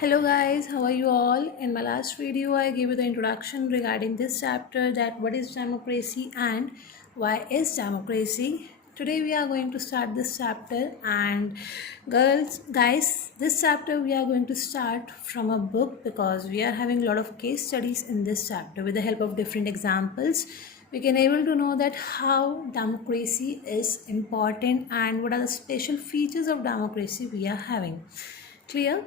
Hello guys, how are you all? In my last video, I gave you the introduction regarding this chapter that what is democracy and why is democracy. Today we are going to start this chapter and guys, this chapter we are going to start from a book because we are having a lot of case studies in this chapter with the help of different examples. We can able to know that how democracy is important and what are the special features of democracy we are having. Clear?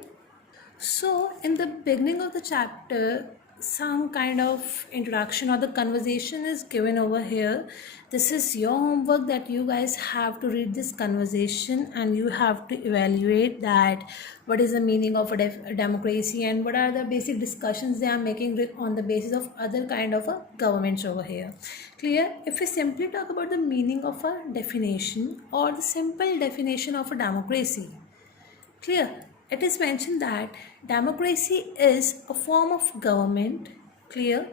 So, in the beginning of the chapter, some kind of introduction or the conversation is given over here. This is your homework that you guys have to read this conversation and you have to evaluate that what is the meaning of a democracy and what are the basic discussions they are making on the basis of other kind of a governments over here. Clear? If we simply talk about the meaning of a definition or the simple definition of a democracy, clear. It is mentioned that democracy is a form of government. Clear.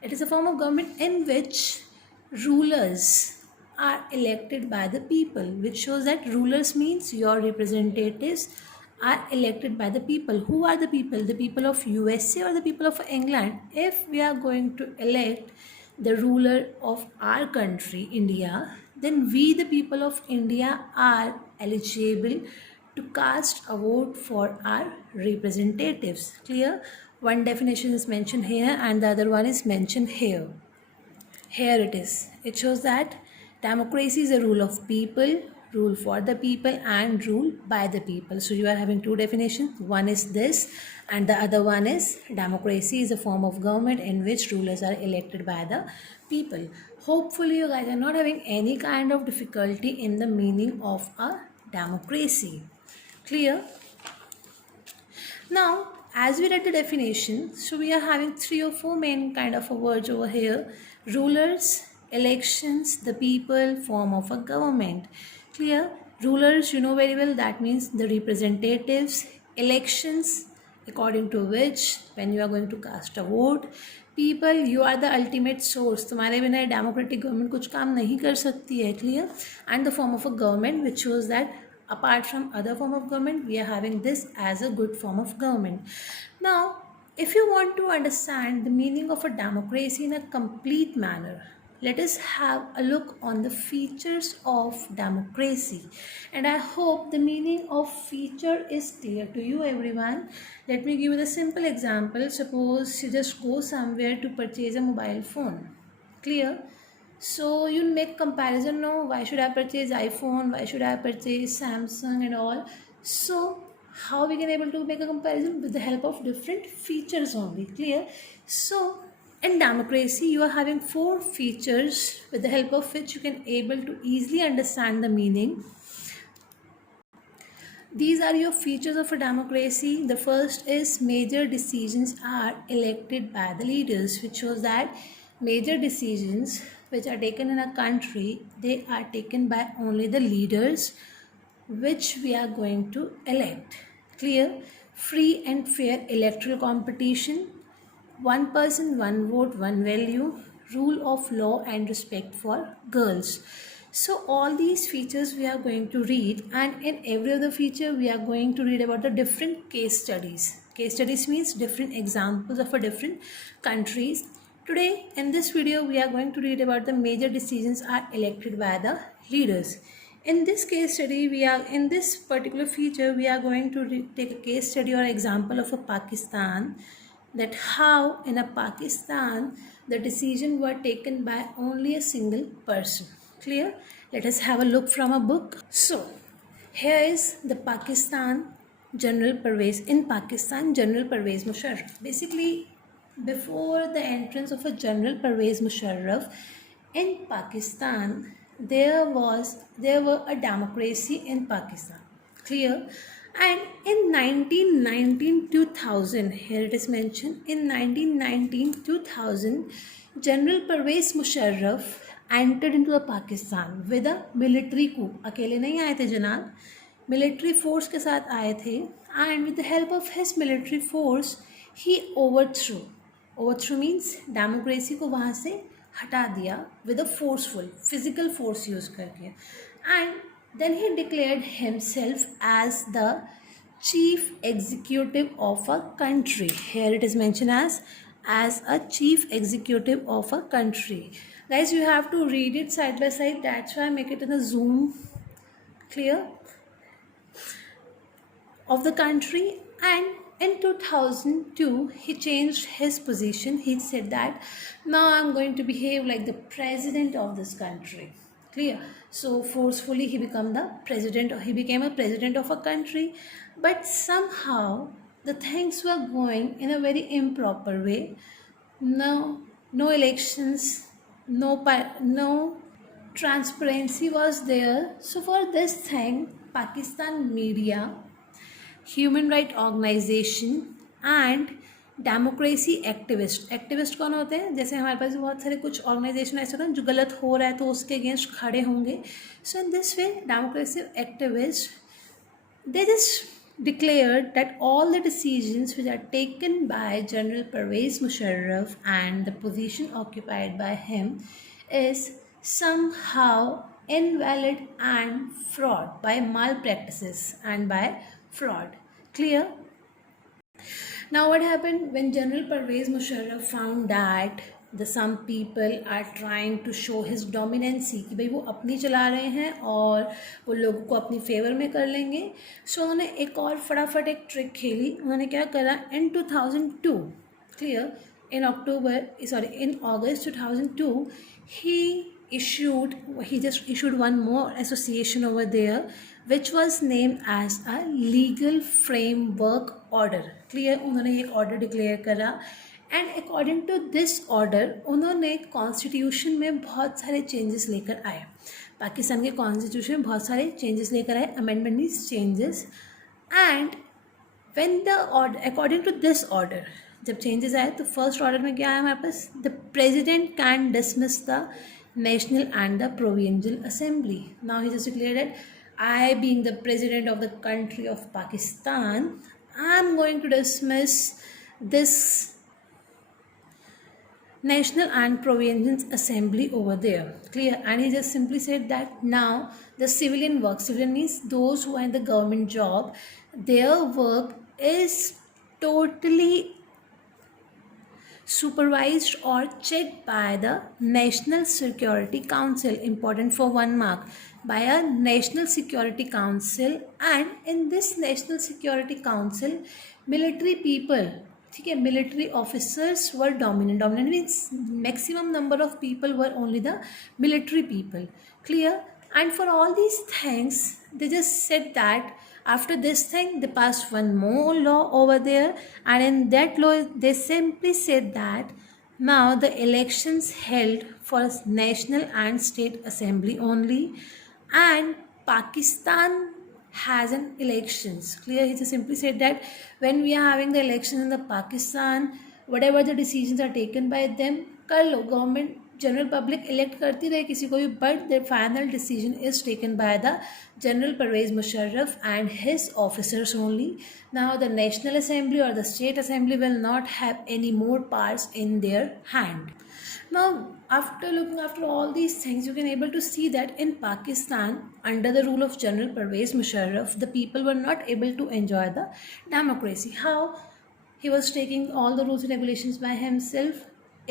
It is a form of government in which rulers are elected by the people, which shows that rulers means your representatives are elected by the people. Who are the people? The people of USA or the people of England? If we are going to elect the ruler of our country, India, then we, the people of India, are eligible to cast a vote for our representatives. Clear? One definition is mentioned here and the other one is mentioned here. Here it is. It shows that democracy is a rule of people, rule for the people and rule by the people. So you are having two definitions. One is this and the other one is democracy is a form of government in which rulers are elected by the people. Hopefully you guys are not having any kind of difficulty in the meaning of a democracy. Clear? Now, as we read the definition, so we are having three or four main kind of words over here. Rulers, elections, the people, form of a government. Clear? Rulers, you know very well, that means the representatives. Elections, according to which when you are going to cast a vote. People, you are the ultimate source. तुम्हारे बिना democratic government कुछ काम नहीं कर सकती है. Clear? And the form of a government which shows that apart from other form of government, we are having this as a good form of government. Now, if you want to understand the meaning of a democracy in a complete manner, let us have a look on the features of democracy. And I hope the meaning of feature is clear to you everyone. Let me give you the simple example. Suppose you just go somewhere to purchase a mobile phone. Clear? So you make comparison, no, why should I purchase iPhone, why should I purchase Samsung and all. So how we can able to make a comparison? With the help of different features only. Clear? So in democracy you are having four features with the help of which you can able to easily understand the meaning. These are your features of a democracy. The first is major decisions are elected by the leaders, which shows that major decisions which are taken in a country, they are taken by only the leaders which we are going to elect. Clear? Free and fair electoral competition, one person, one vote, one value, rule of law and respect for girls. So all these features we are going to read, and in every other feature we are going to read about the different case studies. Case studies means different examples of a different countries. Today in this video we are going to read about the major decisions are elected by the leaders. In this case study, in this particular feature we are going to take a case study or example of a Pakistan, that how in a Pakistan the decision were taken by only a single person. Clear? Let us have a look from a book. So here is the Pakistan General Pervez. In Pakistan, General Pervez Musharraf. Basically, before the entrance of a General Pervez Musharraf in Pakistan, there were a democracy in Pakistan. Clear? And in 1919 2000, here it is mentioned, in 1919 2000, General Pervez Musharraf entered into a Pakistan with a military coup. अकेले नहीं आए थे जनाब, military force के साथ आए थे, and with the help of his military force he overthrew means democracy को वहाँ से हटा दिया with a forceful physical force use करके, and then he declared himself as the chief executive of a country. Here it is mentioned as a chief executive of a country. Guys, you have to read it side by side. That's why I make it in a zoom. Clear? Of the country. And in 2002 he changed his position. He said that now I'm going to behave like the president of this country. Clear? So forcefully he became a president of a country, but somehow the things were going in a very improper way. No elections, no transparency was there. So for this thing, Pakistan media, human right organization and democracy activist कौन होते हैं? जैसे हमारे पास बहुत सारे कुछ organisation ऐसे होते हैं जो गलत हो रहा है तो उसके अगेंस्ट खड़े होंगे. So in this way democracy activist they just declared that all the decisions which are taken by General Pervez Musharraf and the position occupied by him is somehow invalid and fraud, by malpractices and by fraud. Clear? Now what happened when General Pervez Musharraf found that some people are trying to show his dominancy कि भाई वो अपनी चला रहे हैं और वो लोगों को अपनी फेवर में कर लेंगे. सो उन्होंने एक और फटाफट एक ट्रिक खेली. उन्होंने क्या करा? इन 2002, clear, in August 2002 he just issued one more association over there which was named as a legal framework order. Clear? उन्होंने एक ऑर्डर डिक्लेयर करा and according to this order उन्होंने कॉन्स्टिट्यूशन में बहुत सारे चेंजेस लेकर आए. पाकिस्तान के कॉन्स्टिट्यूशन में बहुत सारे चेंजेस लेकर आए, amendment means changes. And when the order, according to this order, जब चेंजेस आए तो फर्स्ट ऑर्डर में क्या है हमारे पास? The president can dismiss the national and the provincial assembly. Now he just declared that I, being the president of the country of Pakistan, I am going to dismiss this national and provincial assembly over there. Clear? And he just simply said that now the civilian means those who are in the government job, their work is totally supervised or checked by the National Security Council. Important for 1 mark. By a National Security Council. And in this National Security Council, military people, ठीक है, military officers were dominant. Dominant means maximum number of people were only the military people. Clear? And for all these things, they just said that after this thing, they passed one more law over there, and in that law, they simply said that now the elections held for national and state assembly only, and Pakistan has an elections. Clear? He just simply said that when we are having the election in the Pakistan, whatever the decisions are taken by them, कर लो, government general public elect करती रहे किसी को भी, but the final decision is taken by the general Parvez Musharraf and his officers only. Now the national assembly और the state assembly will not have any more parts in their hand. Now, after looking after all these things, you can able to see that in Pakistan, under the rule of General Pervez Musharraf, the people were not able to enjoy the democracy. How? He was taking all the rules and regulations by himself.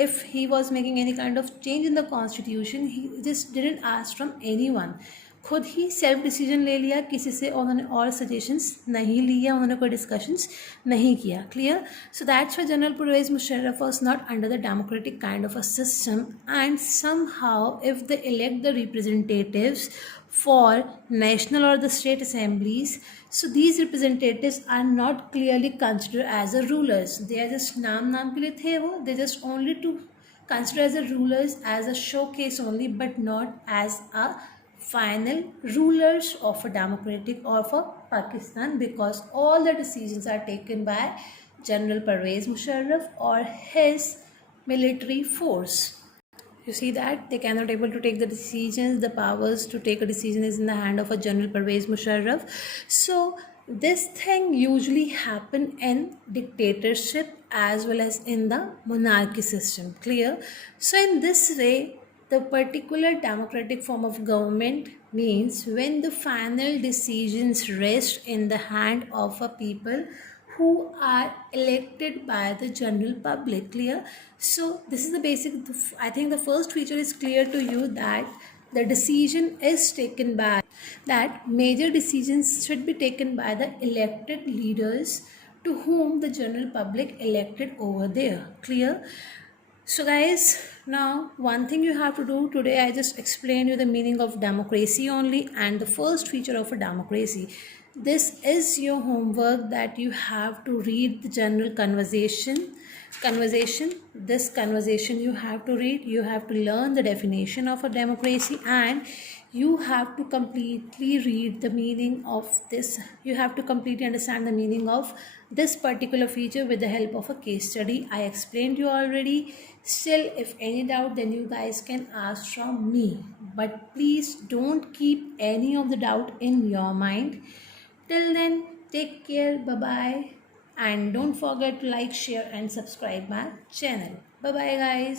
If he was making any kind of change in the constitution, he just didn't ask from anyone. खुद ही self decision ले लिया, किसी से उन्होंने और suggestions नहीं लिया, उन्होंने कोई डिस्कशंस नहीं किया. Clear? So that's why general Parvez Musharraf was not under the democratic kind of a system. And somehow if they elect the representatives for national or the state assemblies, so these representatives are not clearly considered as the rulers. They are just naam ke liye the wo, they just only to consider as the rulers, as a showcase only, but not as a final rulers of a democratic or for Pakistan, because all the decisions are taken by General Pervez Musharraf or his military force. You see that they cannot able to take the decisions. The powers to take a decision is in the hand of a General Pervez Musharraf. So this thing usually happen in dictatorship as well as in the monarchy system. Clear? So in this way, The particular democratic form of government means when the final decisions rest in the hand of a people who are elected by the general public. Clear? So this is the basic. I think the first feature is clear to you, that the decision is taken by, that major decisions should be taken by the elected leaders to whom the general public elected over there. Clear? So guys, now one thing you have to do today, I just explained you the meaning of democracy only and the first feature of a democracy. This is your homework, that you have to read the general conversation. This conversation you have to read, you have to learn the definition of a democracy, and you have to completely read the meaning of this. You have to completely understand the meaning of this particular feature with the help of a case study. I explained you already. Still, if any doubt, then you guys can ask from me, but please don't keep any of the doubt in your mind. Till then, take care. Bye bye, and don't forget to like, share and subscribe my channel. Bye bye guys.